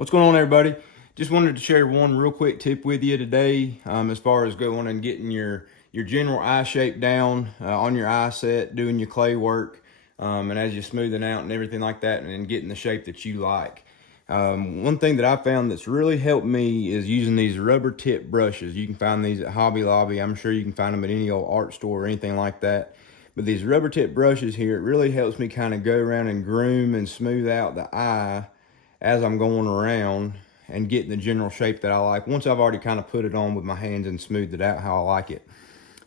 What's going on, everybody? Just wanted to share one real quick tip with you today, as far as going and getting your general eye shape down on your eye set, doing your clay work, and as you're smoothing out and everything like that, and getting the shape that you like. One thing that I found that's really helped me is using these rubber tip brushes. You can find these at Hobby Lobby. I'm sure you can find them at any old art store or anything like that. But these rubber tip brushes here, it really helps me kind of go around and groom and smooth out the eye as I'm going around and getting the general shape that I like once I've already kind of put it on with my hands and smoothed it out how I like it.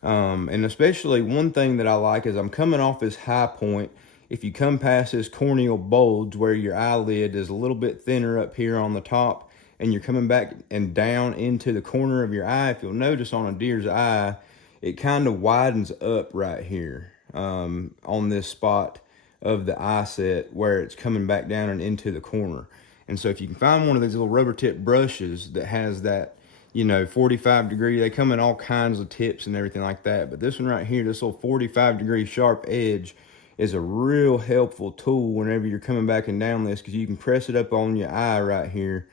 And especially one thing that I like is I'm coming off this high point. If you come past this corneal bulge where your eyelid is a little bit thinner up here on the top and you're coming back and down into the corner of your eye, if you'll notice on a deer's eye, it kind of widens up right here on this spot of the eye set where it's coming back down and into the corner. And so if you can find one of these little rubber tip brushes that has that, 45 degree, they come in all kinds of tips and everything like that. But this one right here, this little 45-degree sharp edge is a real helpful tool whenever you're coming back and down this, because you can press it up on your eye right here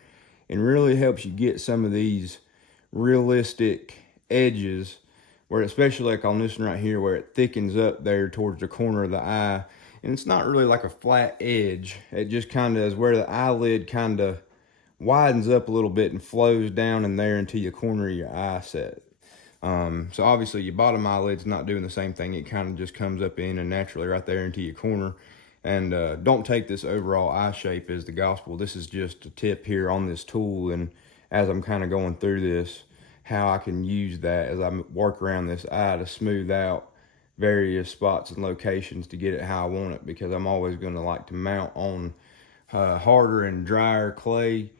and really helps you get some of these realistic edges where, especially like on this one right here, where it thickens up there towards the corner of the eye. And it's not really like a flat edge. It just kind of is where the eyelid kind of widens up a little bit and flows down in there into your corner of your eye set. So obviously your bottom eyelid's not doing the same thing. It kind of just comes up in and naturally right there into your corner. And don't take this overall eye shape as the gospel. This is just a tip here on this tool, and as I'm kind of going through this, how I can use that as I work around this eye to smooth out various spots and locations to get it how I want it, because I'm always going to like to mount on harder and drier clay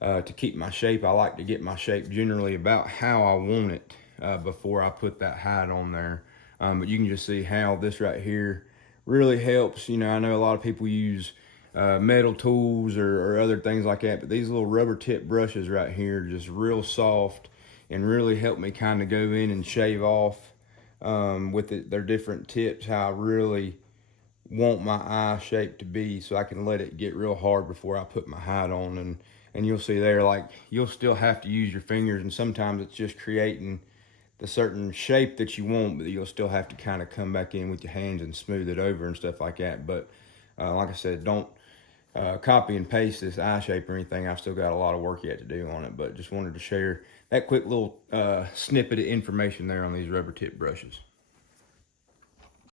to keep my shape. I like to get my shape generally about how I want it before I put that hide on there. But you can just see how this right here really helps. I know a lot of people use metal tools or other things like that, but these little rubber tip brushes right here are just real soft and really help me kind of go in and shave off with their different tips how I really want my eye shape to be, so I can let it get real hard before I put my hide on. And you'll see there, like, you'll still have to use your fingers, and sometimes it's just creating the certain shape that you want, but you'll still have to kind of come back in with your hands and smooth it over and stuff like that. But like I said, don't copy and paste this eye shape or anything. I've still got a lot of work yet to do on it, but just wanted to share that quick little snippet of information there on these rubber tip brushes.